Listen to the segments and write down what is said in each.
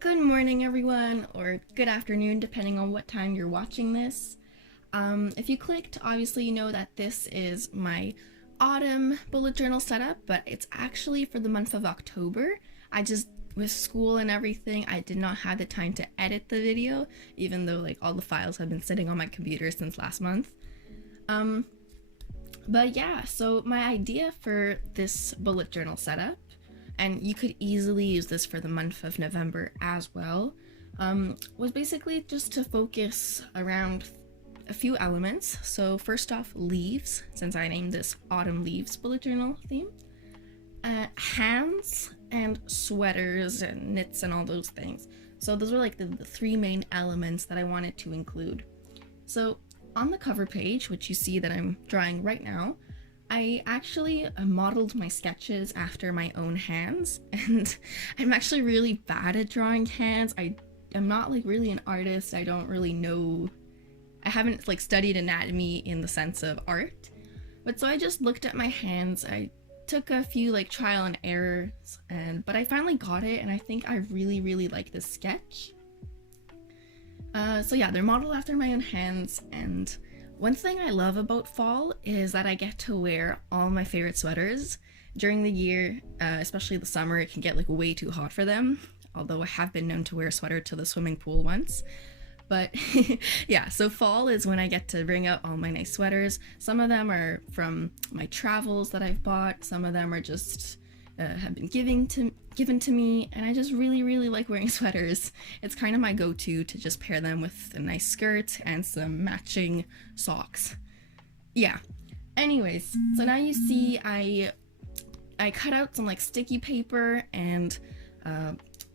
Good morning, everyone, or good afternoon, depending on what time you're watching this. If you clicked, obviously you know that this is my autumn bullet journal setup, but it's actually for the month of October. With school and everything, I did not have the time to edit the video, even though like all the files have been sitting on my computer since last month. But yeah, so my idea for this bullet journal setup, and you could easily use this for the month of November as well, was basically just to focus around a few elements. So first off, leaves, since I named this Autumn Leaves bullet journal theme. Hands and sweaters and knits and all those things. So those were like the three main elements that I wanted to include. So on the cover page, which you see that I'm drawing right now, I actually modeled my sketches after my own hands, and I'm actually really bad at drawing hands. I'm not like really an artist. I don't really know. I haven't like studied anatomy in the sense of art. But so I just looked at my hands. I took a few like trial and errors, but I finally got it, and I think I really like this sketch. So yeah, they're modeled after my own hands, and one thing I love about fall is that I get to wear all my favorite sweaters. During the year, especially the summer, it can get like way too hot for them, although I have been known to wear a sweater to the swimming pool once. But yeah, so fall is when I get to bring out all my nice sweaters. Some of them are from my travels that I've bought, some of them are just have been given to me, and I just really like wearing sweaters. It's kind of my go-to to just pair them with a nice skirt and some matching socks. Yeah. Anyways, so now you see I cut out some like sticky paper and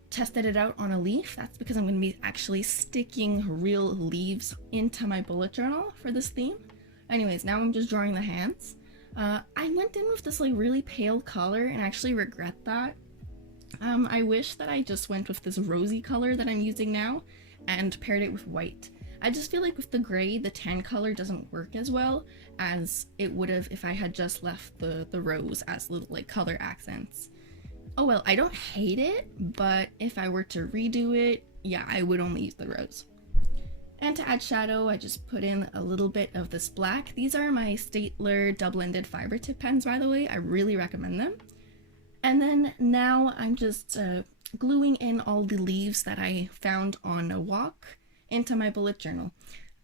tested it out on a leaf. That's because I'm going to be actually sticking real leaves into my bullet journal for this theme. Anyways, now I'm just drawing the hands. I went in with this like really pale color and I actually regret that. I wish that I just went with this rosy color that I'm using now and paired it with white. I just feel like with the gray, the tan color doesn't work as well as it would have if I had just left the rose as little like color accents. Oh well, I don't hate it, but if I were to redo it, yeah, I would only use the rose. And to add shadow, I just put in a little bit of this black. These are my Staedtler double-ended Fibre-Tip pens, by the way. I really recommend them. And then now I'm just gluing in all the leaves that I found on a walk into my bullet journal.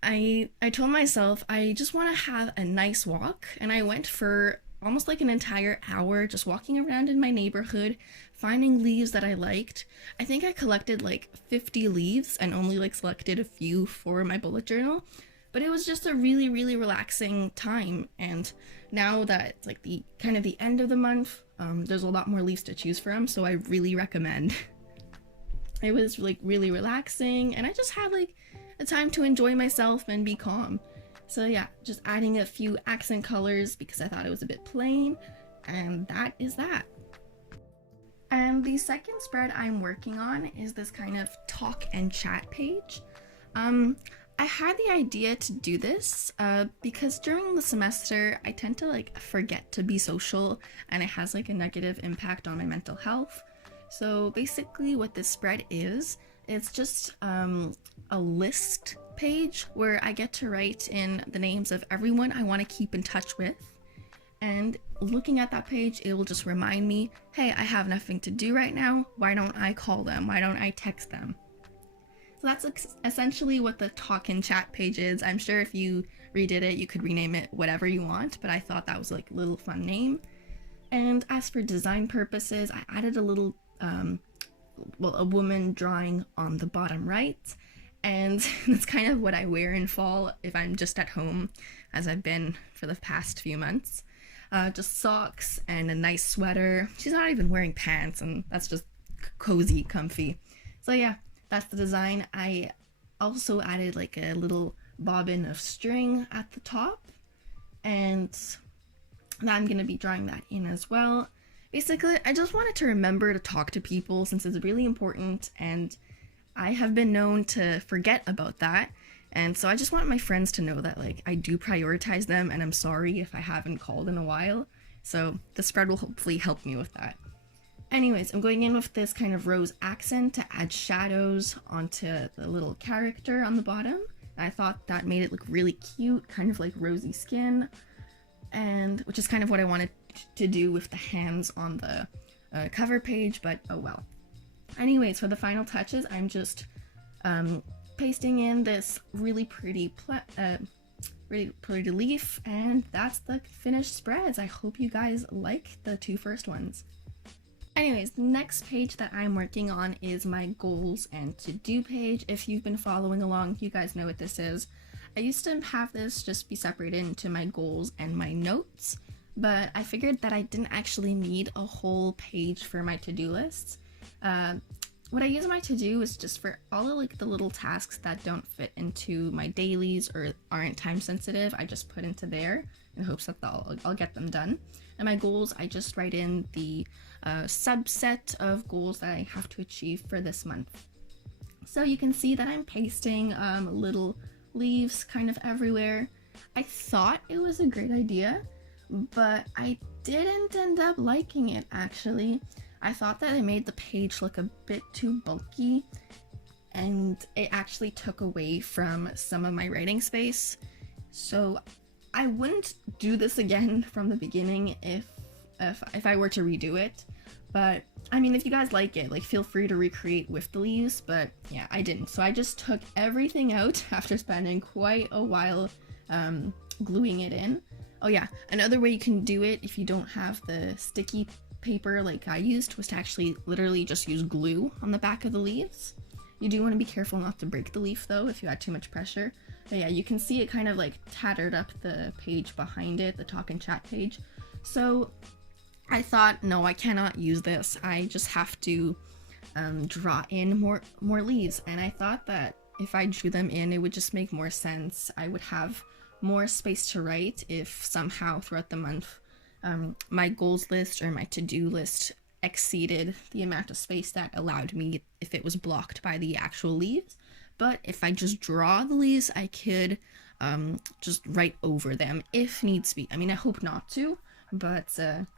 I told myself I just want to have a nice walk, and I went for almost like an entire hour just walking around in my neighborhood, finding leaves that I liked. I think I collected like 50 leaves and only like selected a few for my bullet journal, but it was just a really relaxing time. And now that it's like the kind of the end of the month, there's a lot more leaves to choose from, so I really recommend. It was like really relaxing, and I just had like a time to enjoy myself and be calm. So yeah, just adding a few accent colors because I thought it was a bit plain, and that is that. And the second spread I'm working on is this kind of talk and chat page. I had the idea to do this because during the semester I tend to like forget to be social, and it has like a negative impact on my mental health. So basically what this spread is, it's just a list page where I get to write in the names of everyone I want to keep in touch with. And looking at that page, it will just remind me, hey, I have nothing to do right now. Why don't I call them? Why don't I text them? So that's essentially what the talk and chat page is. I'm sure if you redid it, you could rename it whatever you want, but I thought that was like a little fun name. And as for design purposes, I added a little, a woman drawing on the bottom right. And that's kind of what I wear in fall if I'm just at home, as I've been for the past few months. Just socks and a nice sweater. She's not even wearing pants, and that's just cozy, comfy. So yeah, that's the design. I also added like a little bobbin of string at the top, and I'm gonna be drawing that in as well. Basically, I just wanted to remember to talk to people since it's really important, and I have been known to forget about that. And so I just want my friends to know that like I do prioritize them, and I'm sorry if I haven't called in a while. So the spread will hopefully help me with that. Anyways, I'm going in with this kind of rose accent to add shadows onto the little character on the bottom. I thought that made it look really cute, kind of like rosy skin, and which is kind of what I wanted to do with the hands on the cover page, but oh well. Anyways, for the final touches, I'm just pasting in this really pretty leaf, and that's the finished spreads. I hope you guys like the two first ones. Anyways, the next page that I'm working on is my goals and to-do page. If you've been following along, you guys know what this is. I used to have this just be separated into my goals and my notes, but I figured that I didn't actually need a whole page for my to-do lists. What I use my to-do is just for all of like the little tasks that don't fit into my dailies or aren't time sensitive. I just put into there in hopes that I'll get them done. And my goals, I just write in the subset of goals that I have to achieve for this month. So you can see that I'm pasting little leaves kind of everywhere. I thought it was a great idea, but I didn't end up liking it actually. I thought that it made the page look a bit too bulky, and it actually took away from some of my writing space. So I wouldn't do this again from the beginning if I were to redo it. But I mean, if you guys like it, like, feel free to recreate with the leaves, but yeah, I didn't. So I just took everything out after spending quite a while gluing it in. Oh yeah, another way you can do it if you don't have the sticky paper like I used was to actually literally just use glue on the back of the leaves. You do want to be careful not to break the leaf though if you add too much pressure. But yeah, you can see it kind of like tattered up the page behind it, the talk and chat page. So I thought, no, I cannot use this. I just have to draw in more leaves. And I thought that if I drew them in, it would just make more sense. I would have more space to write if somehow throughout the month my goals list or my to-do list exceeded the amount of space that allowed me if it was blocked by the actual leaves. But if I just draw the leaves, I could just write over them if needs be. I mean, I hope not to, but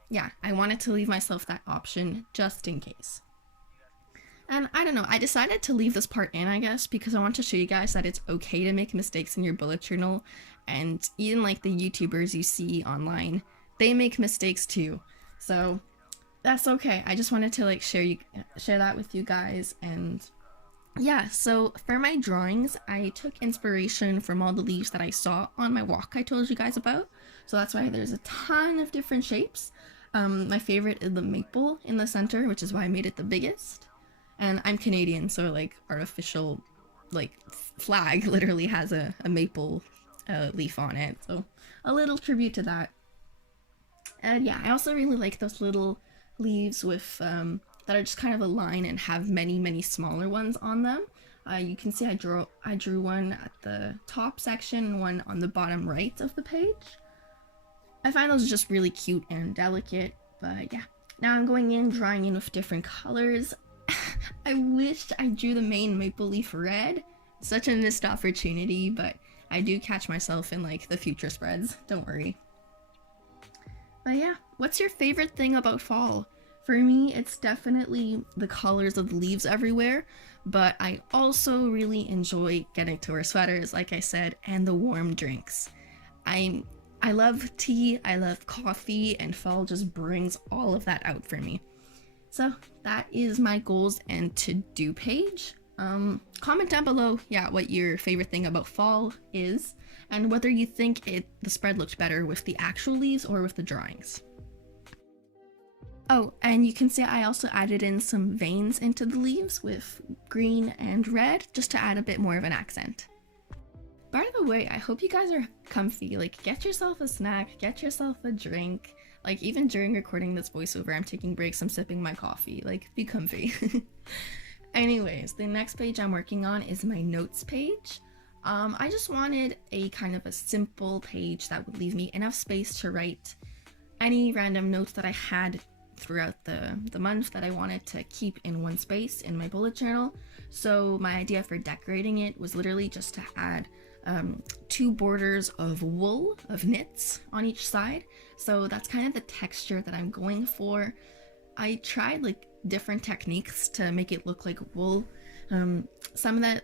yeah, I wanted to leave myself that option just in case. And I don't know, I decided to leave this part in, I guess, because I want to show you guys that it's okay to make mistakes in your bullet journal, and even like the YouTubers you see online, they make mistakes too. So that's okay. I just wanted to like share that with you guys. And yeah, so for my drawings, I took inspiration from all the leaves that I saw on my walk I told you guys about. So that's why there's a ton of different shapes. My favorite is the maple in the center, which is why I made it the biggest. And I'm Canadian, so like our official like flag literally has a maple leaf on it. So a little tribute to that. And yeah, I also really like those little leaves with that are just kind of a line and have many smaller ones on them. You can see I drew one at the top section and one on the bottom right of the page. I find those just really cute and delicate, but yeah. Now I'm going in, drawing in with different colors. I wished I drew the main maple leaf red. Such a missed opportunity, but I do catch myself in like the future spreads, don't worry. But yeah, what's your favorite thing about fall? For me, it's definitely the colors of the leaves everywhere, but I also really enjoy getting to wear sweaters, like I said, and the warm drinks. I love tea, I love coffee, and fall just brings all of that out for me. So that is my goals and to-do page. Comment down below, yeah, what your favorite thing about fall is, and whether you think the spread looked better with the actual leaves or with the drawings. Oh, and you can see I also added in some veins into the leaves with green and red, just to add a bit more of an accent. By the way, I hope you guys are comfy. Like, get yourself a snack, get yourself a drink. Like, even during recording this voiceover, I'm taking breaks, I'm sipping my coffee. Like, be comfy. Anyways, the next page I'm working on is my notes page. I just wanted a kind of a simple page that would leave me enough space to write any random notes that I had throughout the month that I wanted to keep in one space in my bullet journal. So my idea for decorating it was literally just to add 2 borders of wool, of knits on each side. So that's kind of the texture that I'm going for. I tried like different techniques to make it look like wool. Some of that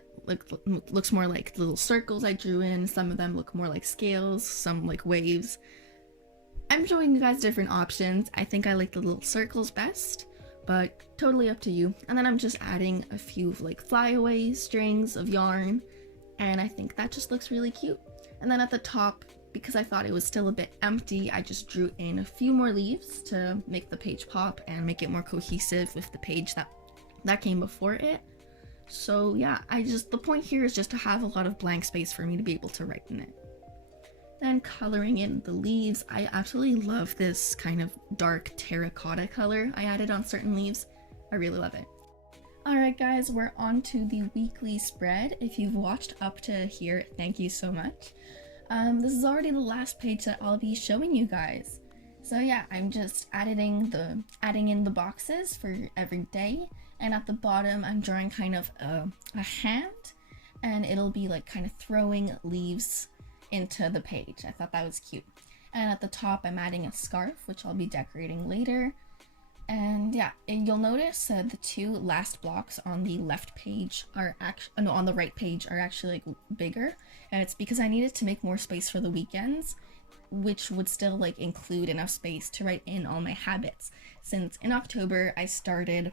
looks more like little circles I drew in, some of them look more like scales, some like waves. I'm showing you guys different options. I think I like the little circles best, but totally up to you. And then I'm just adding a few like flyaway strings of yarn, and I think that just looks really cute. And then at the top, because I thought it was still a bit empty, I just drew in a few more leaves to make the page pop and make it more cohesive with the page that came before it. So yeah, the point here is just to have a lot of blank space for me to be able to write in it. Then coloring in the leaves, I absolutely love this kind of dark terracotta color I added on certain leaves. I really love it. Alright guys, we're on to the weekly spread. If you've watched up to here, thank you so much. This is already the last page that I'll be showing you guys. So yeah, I'm just adding in the boxes for every day, and at the bottom I'm drawing kind of a hand, and it'll be like kind of throwing leaves into the page. I thought that was cute. And at the top I'm adding a scarf, which I'll be decorating later. And yeah, you'll notice the two last blocks on the left page are on the right page are actually like bigger, and it's because I needed to make more space for the weekends, which would still like include enough space to write in all my habits, since in October I started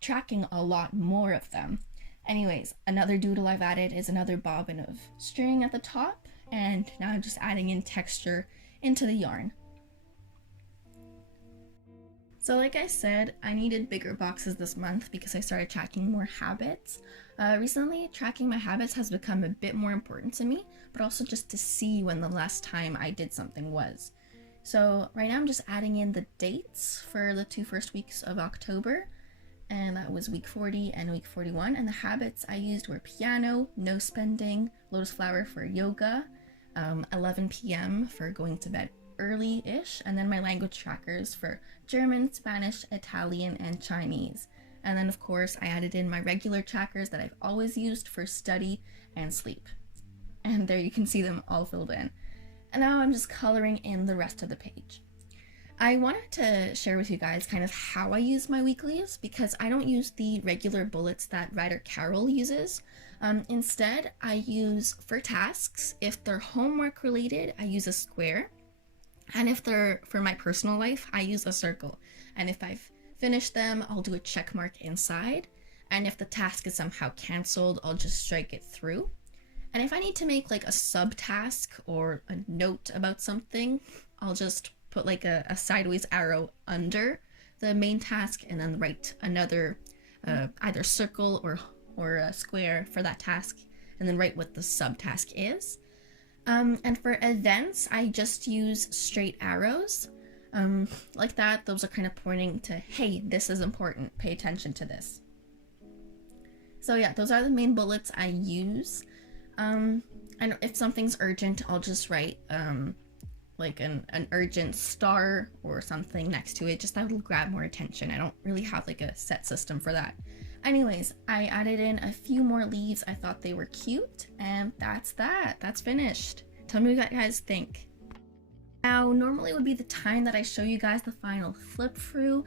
tracking a lot more of them. Anyways, another doodle I've added is another bobbin of string at the top, and now I'm just adding in texture into the yarn. So like I said, I needed bigger boxes this month because I started tracking more habits. Recently, tracking my habits has become a bit more important to me, but also just to see when the last time I did something was. So right now I'm just adding in the dates for the 2 first weeks of October, and that was week 40 and week 41, and the habits I used were piano, no spending, lotus flower for yoga, 11 p.m. for going to bed early-ish, and then my language trackers for German, Spanish, Italian, and Chinese. And then of course I added in my regular trackers that I've always used for study and sleep. And there you can see them all filled in. And now I'm just coloring in the rest of the page. I wanted to share with you guys kind of how I use my weeklies, because I don't use the regular bullets that writer Carol uses. Instead, I use for tasks, if they're homework related, I use a square. And if they're for my personal life, I use a circle. And if I've finished them, I'll do a check mark inside. And if the task is somehow cancelled, I'll just strike it through. And if I need to make like a subtask or a note about something, I'll just put like a sideways arrow under the main task and then write another either circle or a square for that task, and then write what the subtask is. And for events, I just use straight arrows like that. Those are kind of pointing to, hey, this is important, pay attention to this. So yeah, those are the main bullets I use. And if something's urgent, I'll just write like an urgent star or something next to it, just that will grab more attention. I don't really have like a set system for that. Anyways, I added in a few more leaves. I thought they were cute, and that's that. That's finished. Tell me what you guys think. Now, normally would be the time that I show you guys the final flip through,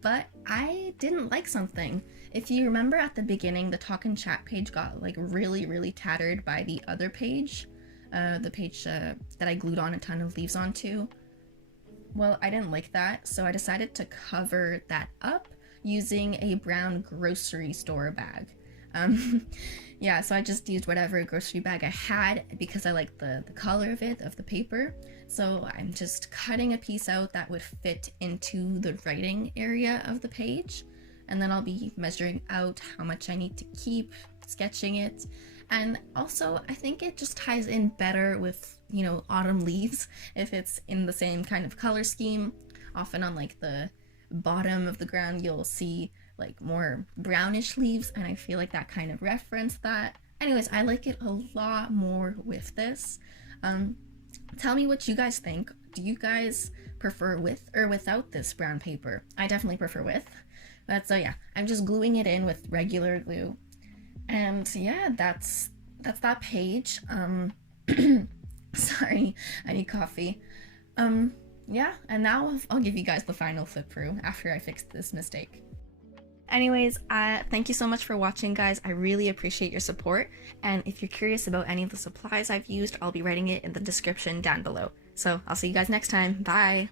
but I didn't like something. If you remember at the beginning, the talk and chat page got like really tattered by the other page, the page that I glued on a ton of leaves onto. Well, I didn't like that, so I decided to cover that up using a brown grocery store bag. Yeah, so I just used whatever grocery bag I had because I like the color of it, of the paper. So I'm just cutting a piece out that would fit into the writing area of the page. And then I'll be measuring out how much I need to keep, sketching it. And also, I think it just ties in better with, you know, autumn leaves if it's in the same kind of color scheme. Often on like the bottom of the ground, you'll see like more brownish leaves, and I feel like that kind of referenced that. Anyways, I like it a lot more with this. Tell me what you guys think. Do you guys prefer with or without this brown paper? I definitely prefer with. But so yeah, I'm just gluing it in with regular glue. And yeah, that's that page. Sorry, I need coffee. yeah, and now I'll give you guys the final flip through after I fix this mistake. Anyways, thank you so much for watching, guys. I really appreciate your support, and if you're curious about any of the supplies I've used, I'll be writing it in the description down below. So I'll see you guys next time. Bye!